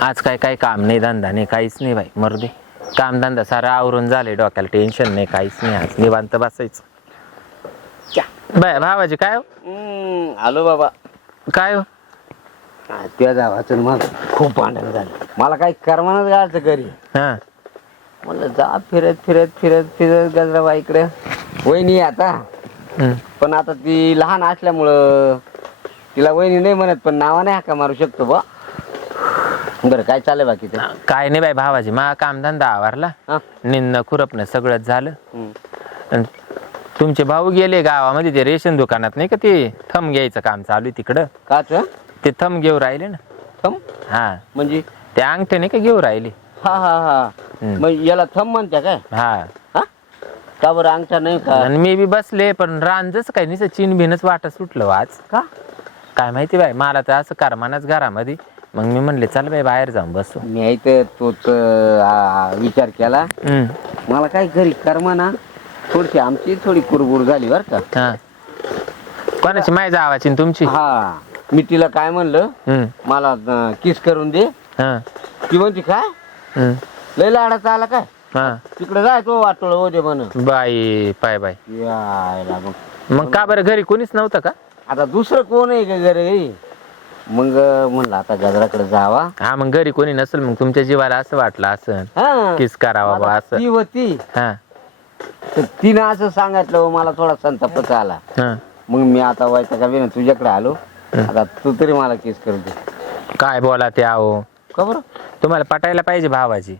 आज काय काय काम नाही धंदा नाही काहीच नाही बाई मरू दे काम धंदा सारा आवरून झाले डोक्याला टेन्शन नाही काहीच नाही आज. निवांत बसायचं. बाय भावाजी काय हो? हम्म, आलो बाबा. काय हो? हा, त्या जावाचं मग खूप भांडण झालं. मला काही करमानच गायचं घरी. हा. म्हणलं जा फिरत फिरत फिरत फिरत गजराबाईकडे वहिनी आहे आता. हम्म. पण आता ती लहान असल्यामुळं तिला वहिनी नाही म्हणत पण नावाने हाका मारू शकतो बा. बरं काय चाललंय बाकी ते? काय नाही बाई भावाजी मा काम धंदा आवरला. हा? निंद खुरपणं सगळंच झालं. अन तुमचे भाऊ गेले गावामध्ये ते रेशन दुकानात नाही का ते थंब घ्यायचं काम चालू आहे तिकडं. काच ते? थंब घेऊ राहिले ना. थम? हा. म्हणजे? ते अंगठे नाही का घेऊ राहिले. हा हा हा. हम्म. मग याला थम म्हणत्या काय? हा. हा? का बरं अंगठा नाही का? आणि मी बी बसले पण रान जसं काय निसं चिन भिनच वाटत सुटलं हो आज. का? काय माहिती बाई मला तर असं करमानाच घरामध्ये. मग मी म्हणले चल बाई बाहेर जाऊन बसू. मी ऐकत तोच आ, विचार केला. हम्म. मला काय घरी कर्मा ना थोडीशी आमची थोडी कुरबुर झाली बर का. हा. कोणाची? माय जावाची न तुमची? हा. मी तिला काय म्हणलं हम्म. मला किस करून दे. हा. ती म्हणते काय हम्म. लय लाडाचा आला काय हा. तिकडे जाय तो वाटोळ हो दे म्हण. बाई पाय बाय यायला मग. मग का बरं घरी कोणीच नव्हतं का? आता दुसरं कोण आहे का घरी? मग म्हणलं आता गजराकडे जावा. हा मग घरी कोणी नसेल मग तुमच्या जीवाला असं वाटलं असं हा. किस करावा बा आता असं. ती होती. हा. तर तिनं असं सांगितलं हो, मला थोडा संतापच आला. हा. मग मी आता व्हायचं का ना तुझ्याकडे आलो. आता तू तरी मला किस करू दे. काय बोला ते आहो? का बरं? तुम्हाला पटायला पाहिजे भावाची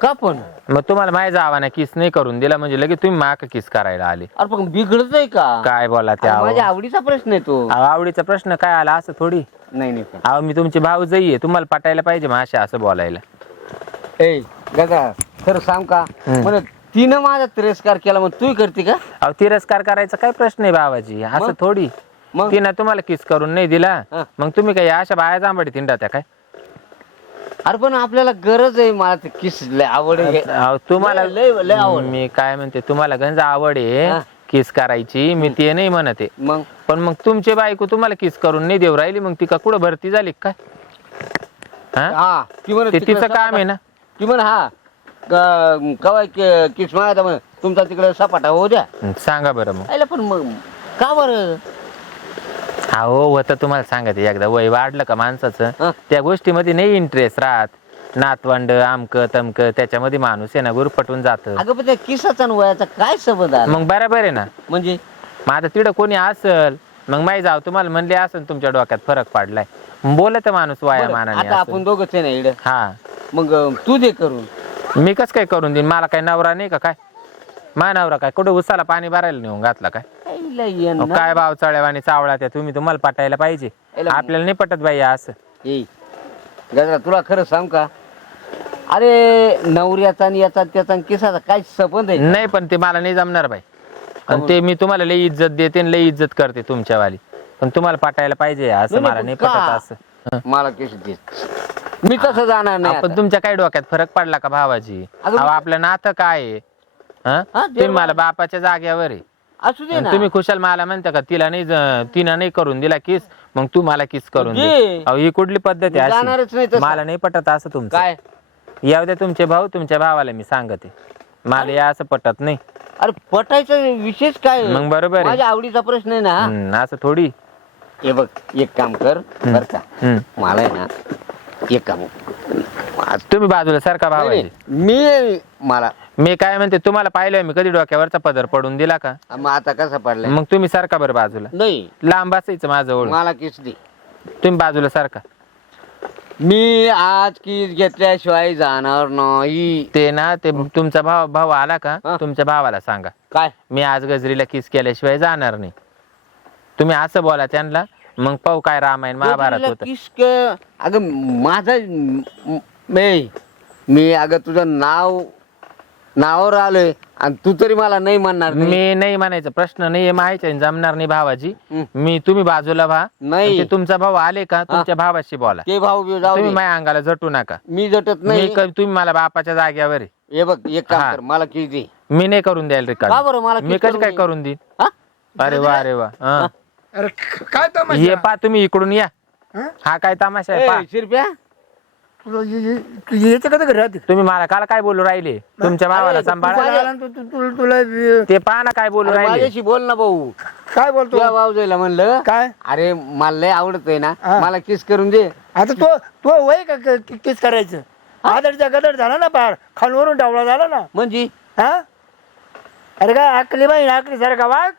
का पण? मग तुम्हाला माझ्या जावाना किस नाही करून दिला म्हणजे लगेच तुम्ही माक किस करायला आले. अरे पण बिघडत आहे का? काय बोला ते अरे आहो माझ्या आवडीचा प्रश्न आहे तो. अहो, आवडीचा प्रश्न काय आला असं थोडी? नाही नाही अहो मी तुमची भाऊ आहे तुम्हाला पटायला पाहिजे माशा असं बोलायला. ए गदा खरं सांग का. म्हण तिनं माझा तिरस्कार केला मग तू करते का? अहो तिरस्कार करायचा काय प्रश्न आहे बाबाजी? असं मग? थोडी. मग? तिनं तुम्हाला किस करून नाही दिला. हा. मग तुम्ही काय अशा बाया जांभडी तिंडा त्या काय? अरे पण आपल्याला गरज आहे मला ते किस लय आवड आहे. अहो, तुम्हाला लय- लय- लय आवड. मी काय म्हणते तुम्हाला गंज आवड आहे. किस करायची मी ते नाही म्हणते. मग? पण मग तुमची बायको तुम्हाला किस करून नाही देऊ राहिली मग ती का कुठं भरती झाली का काय? हा? हा ती म्हण ते तिचं काम आहे ना. ती म्हण हा क- कवाय कि- किस म्हण तुमचा तिकडे सपाटा होऊ द्या. हं, सांगा बरं मग. आयला पण मग का बरं? अहो होतं तुम्हाला सांगते एकदा वय वाढलं का माणसाचं. त्या गोष्टीमध्ये नाही इंटरेस्ट राहत. नातवंड आमक तमक त्याच्यामध्ये माणूस आहे ना गुरफटून जात. अगं पण त्या किसाचा आणि वयाचा काय संबंध आला मग बरोबर आहे ना. म्हणजे? मग आता तिकडं कोणी असल मग माही जाव तुम्हाला म्हणले असन तुमच्या डोक्यात फरक पडलाय. बोलत माणूस वाया बरं, मानाने आता आपण असेल. दोघंच आहे ना इकडे हा. मग अं, तू दे करून. मी कस काय करून देईन? मला काय नवरा नाही का काय? मा नवरा काय? कुठं उसाला पाणी भरायला नेऊन घातला काय? अहो, ना. काय भाव चळ्यावानी चावळा त्या तुम्ही तुम्हाला पटायला पाहिजे. याला- आपल्याला नाही पटत बाई असं. ए गजरा तुला खरं सांग का? अरे नवऱ्याचा आणि याचा त्याचा आणि किसाचा काय संबंध आहे? नाही पण ते मला नाही जमणार बाई. आणि ते मी तुम्हाला लई इज्जत देते आणि लई इज्जत करते तुमच्यावाली. पण तुम्हाला पटायला पाहिजे असं नाही, मला नाही, नाही पण पटत? असं. मला किस दे. मी तसं जाणार नाही आपण आता. तुमच्या काय डोक्यात फरक पडला का भावाजी? अगं, अहो मी- आपलं नातं काय आहे? हं? तुम्ही देवा. मला बापाच्या जाग्यावर आहे. असू दे ना. तुम्ही खुशाल मला म्हणता का तिला नाही ज- तिनं नाही करून दिला किस मग तू मला किस करून दे. अहो ही कुठली पद्धत आहे जाणारच नाही अशी? तसं. मला नाही पटत असं तुमचं. काय? येऊ द्या तुमचे भाऊ तुमच्या भावाला मी सांगते. मला या असं पटत नाही. अरे पटायचा विशेष काय? मग बरोबर आहे. माझ्या आवडीचा प्रश्न आहे ना. असं थोडी. हे बघ एक काम कर बर का. मला आहे ना एक काम. तुम्ही बाजूला सारखा भावाजी मी मला मी काय म्हणते तुम्हाला पाहिलंय मी कधी डोक्यावरचा पदर पडून दिला का? मग आता कसा पडलाय? मग तुम्ही सारखा बरं बाजूला. नाही. लांब असायचं माझं ओळख. मला किस दे. तुम्ही बाजूला सारखा. मी आज किस घेतल्याशिवाय जाणार नाही. ते ना ते तुमचा भाव भाऊ आला का? हा. तुमच्या भावाला सांगा. काय? मी आज गजरीला किस केल्याशिवाय जाणार नाही. तुम्ही असं बोला त्यांना मग पाहू काय रामायण महाभारत होत. किस अगं माझा मी अगं तुझं नाव नावावर आलोय आणि तू तरी मला नाही म्हणणार नाही. मी नाही म्हणायचं प्रश्न नाही माहिती जमणार नाही भावाजी हं. मी तुम्ही बाजूला व्हा नाही. ते तुमचा भाऊ आले का तुमच्या भावाशी बोला ते भाऊ जाऊ तुम्ही दे. माझ्या अंगाला झटू नका मी जटत मी नाही क- तुम्ही मला बापाच्या जाग्यावर आहे. हे बघ एक काम हा. कर मला किस दे मी नाही करून द्यायला का बरं मला रिकामी मी किस कधी काय? करून देईन हा? अरे वा अरे वा हं. अरे क- काय हे तमाशा पा तुम्ही इकडून या हं? हा काय तमाशा आहे ए, शिरप्या तुला ये- ये- तू यायचं का घरी राहते तुम्ही मला काल काय बोलू राहिले? तुमच्या भावाला सांभाळा. तुला तू- तुला पहा ना काय बोलू अरे राहिले. माझ्याशी बोल ना भाऊ. काय बोलतो? तुझ्या भाऊजाईला म्हणलं काय? अरे मला लय आवडत आहे ना हा. मला किस करून दे. आता तो तो वय का क- कि- किस करायचं? आदरच्या गदर झाला ना पार खालवरून डावळा झाला ना. म्हणजे? हा? अरे काय आकली बाई आकली सारखा वाघ?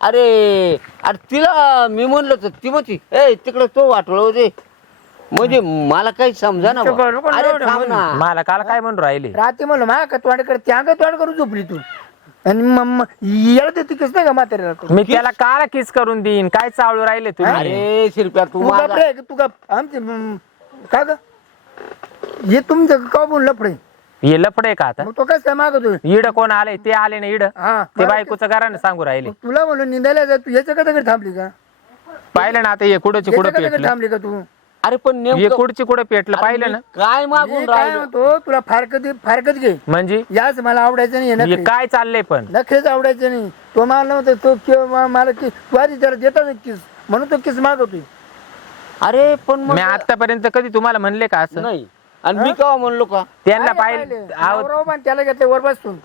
अरे अरे तिला मी म्हणलं तर ती म्हणती ए तिकडे तो वाटलं होते. म्हणजे मला काही समजा ना अरे थांब मला काल काय म्हणू राहिले? रात्री म्हणलं मा का तोंड कर त्या तोंड करून झोपली तू? आणि म- म- याला तिकच नाही का म्हाताऱ्याला मी त्याला काल किस करून देईन? काय चावळू राहिले तुम्ही? अरे शिरप्या तू तू माझा तू आमचे म, का ग? हे तुमचं का बोल लफडे हे लफडे का आता? मग तो कसं काय मागतोय इड कोण आले ते आले ना इड? हा ते बायकोचं घराने सांगू राहिले. तुला म्हणून निंदायला जा तू याच्या कधी थांबली का? पाहिलं ना आता हे कुठं याच्या पेटलं? थांबली का तू? अरे पण नेमकं कुडची कुठं पेटलं पाहिलं ना? काय मी मागून काय राहिलो? म्हणतो तुला फारकत फारकत घे. म्हणजे? याच मला आवडायचं नाही हे नखरे. काय चाललंय पण? नखरेच आवडायचं नाही. तो मला नव्हतं तो किंवा मला की तू आधी त्याला देतात किस म्हणून तो किस मागवतोय. अरे पण मग मी आतापर्यंत कधी तुम्हाला म्हणले का असं? नाही. आणि मी केव्हा म्हणलो का? त्यांना काय पाहिलं. पाहिलं? आहो, नवराव पण त्याला घेतले वर बसून.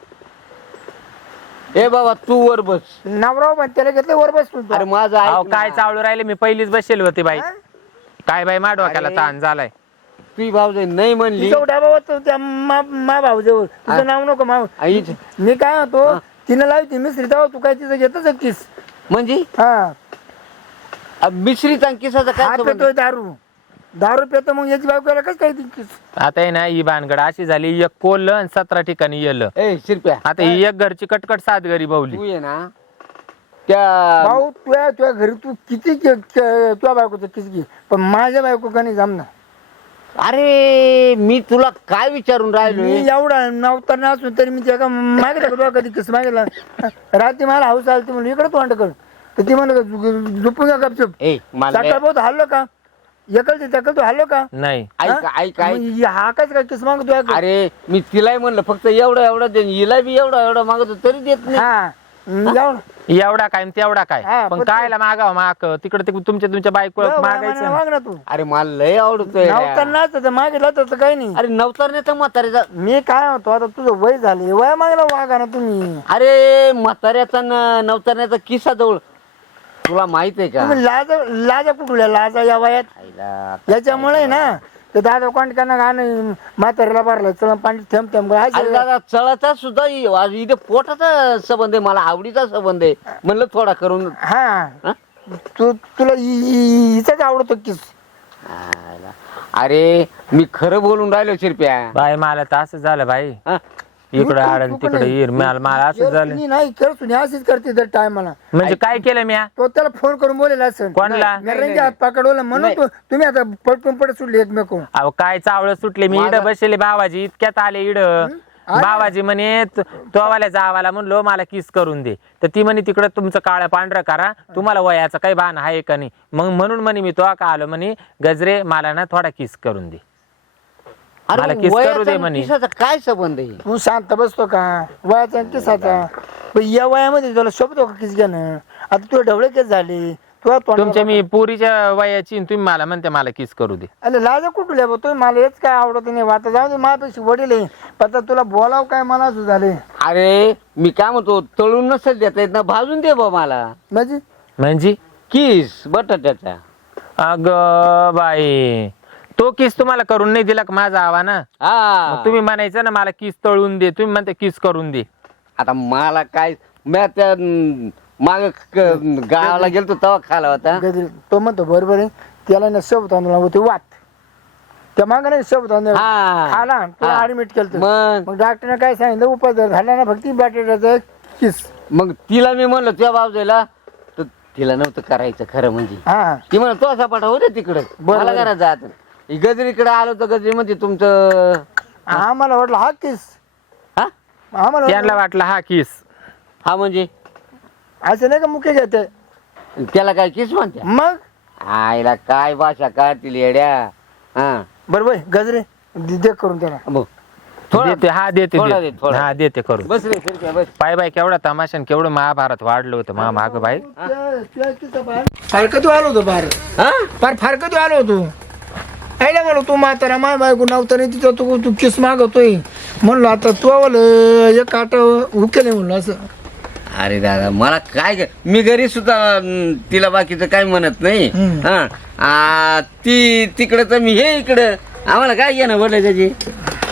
ए बाबा तू वर बस. नवराव पण त्याला घेतले वर बसून अरे माझं. काय चावळू राहिले मी पहिलीच बसेल होते बाई. हा? काय बाई मा डोक्याला अरे. ताण झालाय. तुझी भाऊजाई नाही म्हणली. तिचा डाबा त्या मा मा भाऊजवळ. तुझं नाव नको माव. आईच मी काय होतो तिने लावती मिसरी तेव्हा तू काय तिचं घेतच किस म्हणजे? हा. अ, मिश्रित आणि किसाचा हा काय संबंध? पितोय दारू. दारू पितो मग याची बायकोला कसं काय ती किस आता आहे ना ही भानगड अशी झाली एक कोल्लं आणि सतरा ठिकाणी येलं. ए शिरप्या. आता ही एक घरची कटकट सात घरी बावली. तू ये ना. त्या भाऊ तुझ्या तुझ्या घरी तू किती के- के- तुझ्या बायकोचं घे पण माझ्या बायको का नाही जमणार? अरे मी तुला काय विचारून राहिलोय? मी एवढा नवतर नसून तरी मी त्या मागितलं का तुला कधी किस मागितला? रात्री मला हाऊस आली म्हणून इकडे तोंड कर. तर ती म्हणलं का, झोपून का गपचूप. ए मला सकाळ बहुत हल्लो का? एकल ते तकल तू हल्लो का? नाही. ऐक हा? ऐक ऐक मग हा काय काय किस मागतो अरे मी तिलाही म्हणलं फक्त एवढं एवढं दे. हिला बी एवढं एवढं मागतो तरी देत नाही. हा. एवढं एवढा काय आणि तेवढा काय? पण पण कायला मागावं माग? तिकडे ते तुमच्या तुमच्या बायको मागायचं. वाग ना तू. अरे मला लय आवडतोय. नवतर नाच मागितलं तर काही नाही. अरे नवतरण्याचा म्हाताऱ्याचा मी काय होतो आता तुझं वय झाले वय मागला वागा ना तुम्ही. अरे म्हाताऱ्याचा न- नवतरण्याचा किस्सा जवळ. तुला माहीत आहे का? तुम्ही लाज लाजा कुठल्या? लाजा या वयात. आईला, याच्यामुळे ना ते दादा कोणत्यानं गाणं म्हाताऱ्याला भरलं चला पाणी थेंब थेंब अरे असं दादा चळाचा सुद्धा इ- आज इथे पोटाचा संबंध आहे मला आवडीचा संबंध आहे. म्हणलं थोडा करून हा. हा? तू तुला हिचाच आवडतो किस. अरे मी खरं बोलून राहिलो शिरप्या. बाई मला तर असं झालं बाई. हा? इकडं आडन तिकडे येर मला मला असं झालं. मी नाही कर सुनी अशीच करते दर टायमाला म्हणजे काय केलं मी तो त्याला फोन करून बोलेला असेल कोणला? रंगी हात पकडवलं म्हणून नाही. तू- तुम्ही आता पटकून पडत सुटले एकमेक अहो काय चावळ सुटले मी. इड बसले भावाजी इतक्यात आले इड भावाजी म्हणे त- तोवाल्या जावाला म्हणलो मला किस करून दे. तर ती म्हणे तिकडं तुमचं काळं पांढरं करा. तुम्हाला वयाचं काही बाण आहे का नाही? मग म्हणून म्हणे मी तो का आलो म्हणे गजरे मला ना थोडा किस करून दे. मला अरे किस करू वयाचा दे आणि म्हणे. किसाचा काय संबंध आहे? तू शांत बसतो का? वयाचा आणि किसाचा पण या वयामध्ये तुला शोभतो का किस घेणं? आता तुला ढवळे केस झाले. तुला तुमच्या मी पुरीच्या वयाची आणि तुम्ही मला म्हणते मला किस करू दे. अरे लाजा कुठल्या बा? तुम्ही मला हेच काय आवडत नाही. आता जाऊ दे माझ्यापेक्षा वडील आहे. पण आता तुला बोलाव काय मला असं झाले? अरे मी काय म्हणतो तळून नसेल देता येत ना भाजून दे बा मला. म्हणजे? म्हणजे? किस बटाट्याचा. अग बाई तो किस तुम्हाला करून नाही दिला का माझा आवा ना हा तुम्ही म्हणायचं ना मला किस तळून दे. तुम्ही म्हणते किस करून दे. आता मला काय मी त्या माग गावाला गेलतो तेव्हा खाला होता. तो म्हणतो बरोबर आहे त्याला ना शोभ तांदूळ होते वात. त्या मागे नाही शोभ तांदूळ हा. खाला. तुला हा. ऍडमिट केलं मग? मग डॉक्टरने काय सांगितलं? उपास झाला ना फक्त बटाट्याचं किस. मग तिला मी म्हणलं तुझ्या बाबजायला तर तिला नव्हतं करायचं खरं म्हणजे. हा. ती म्हणत तो असा पाठा होते तिकडे. बरं, मला बरं. घरात जात गजरीकडे आलो तर गजरी म्हणते तुमचं आम्हाला वाटलं हा किस हा आम्हाला त्यांना वाटलं- वाटलं हा किस हा म्हणजे असं नाही का मुख्य घेते त्याला काय किस म्हणते मग आईला काय भाषा काढतील येड्या हा बरोबर गजरे दे दे करून त्याला बघ थोडा देते हा देते थोडा देते. दे, थोडा. हा देते करून बस रे फिरक्या बस पाय बाय केवढा तमाशा आणि केवढं महाभारत वाढलं होतं मा माग बाई फारकत आलो होतो बाहेर हा फार फारकत आलो होतो ना मला तू म्हातारा माय बायको नव्हता नाही तिथं तू तू किस मागवतोय म्हणलो आता तू आवलं एक आठ उकेल म्हणलं असं अरे दादा मला काय ग- मी घरी सुद्धा अं, तिला बाकीचं काय म्हणत नाही. हा आ, ती तिकडे तर मी हे इकडं आम्हाला काय घेणं पडलं त्याची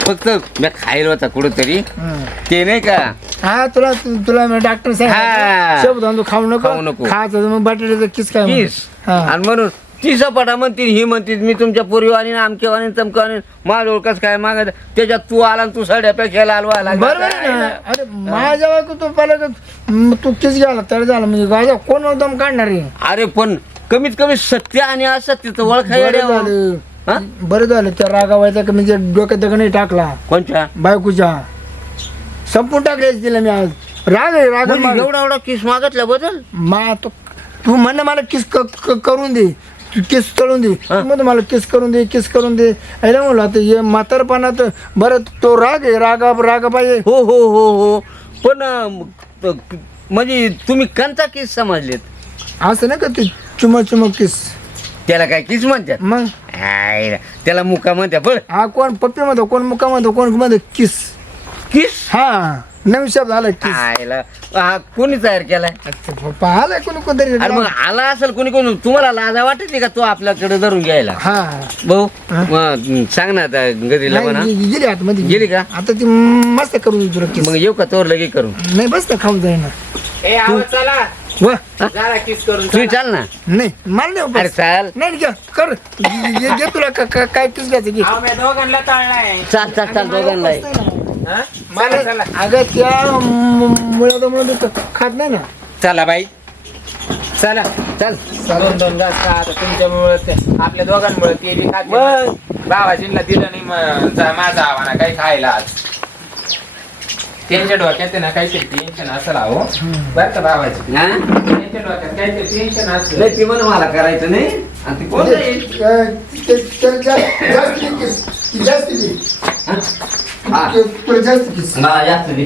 फक्त मी खायला होता कुठंतरी हं. ते नाही का हा तुला तुला मी डॉक्टर हा. साहेब शब्द खाऊ नको खाऊ नको. खायचं तर मग बटाट्याचं किस काय म्हणते. किस हा. आणि म्हणून ती सपाटा म्हणतील ही म्हणतील मी तुमच्या पूर्वीवानी आमकेवानी तमकेवानी माझ्या ओळखच काय मागत त्याच्यात तू आला आणि तू साड्या पेक्षाला आलवा लागला. बरोबर आहे ना? अरे माझ्या बायको तू पहिला तू किस घ्यायला तर झालं म्हणजे गाजा कोण एकदम काढणार आहे? अरे पण कमीत कमी सत्य आणि असत्याचं ओळख आहे बरं? झालं. त्या रागावायचा का म्हणजे डोक्यात दगड नाही टाकला. कोणच्या? बायकोच्या. संपून टाकले तिला मी आज. राग आहे राग एवढा एवढा किस मागितल्या बदल? मा तो तू म्हण मला किस करून दे. तू किस करून दे. म्हणतो मला किस करून दे किस करून दे. अरे म्हणलं आता हे म्हातारपणात बरं तो राग आहे रागा रागा पाहिजे. हो हो हो हो. पण अं, त- म्हणजे तुम्ही कंचा किस समजलेत? असं नाही का ते चुमक चुमक किस? त्याला काय किस म्हणतात? मग? आय, त्याला मुका म्हणतात. बळ हा कोण? पप्पी म्हणतो कोण मुका म्हणतो कोण म्हणतो किस. किस? हा. नवीन शब्द आला किस आयला. हा कोणी तयार केलाय? अच्छा, पप्पा आलाय कोणी कोणतरी? अरे मग आला असेल कोणी कोणी तुम्हाला लाजा वाटते का तो आपल्याकडे धरून घ्यायला? हा. भाऊ मग सांग ना आता गदीला म्हणा. नाही, गेली आतमध्ये. गेली का? आता ती मस्त करून किस मग येऊ का तोवर लगे करू नाही बस ना खाऊन जाईना ए चला. वा. जरा किस करून तू चाल ना. नाही मला नाही अरे. चाल. नाही घ्या कर. घे घे तुला का- का- काय किस घ्यायचं घे. अहो, मी दोघांना तळलाय. चाल चाल चाल दोघांना हा? मला चला अगं त्या मुळे मुळे खात नाही ना चला बाई चला चाल दोन दोन घास खा आता तुमच्यामुळे ते- आपल्या दोघांमुळे ते बी खात नाही. बाबाजींना दिलं नाही मग जा- माझा आव्हाना काही खायला आज त्यांच्या डोक्यात आहे ना काहीतरी टेन्शन असेल अहो बरं का बाबाजी हा त्यांच्या डोक्यात काहीतरी टेन्शन असेल नाही ती म्हण मला करायचं नाही आणि ती कोण जाईल जास्त. जास्त. हा तुला जास्त किस मला जास्त दे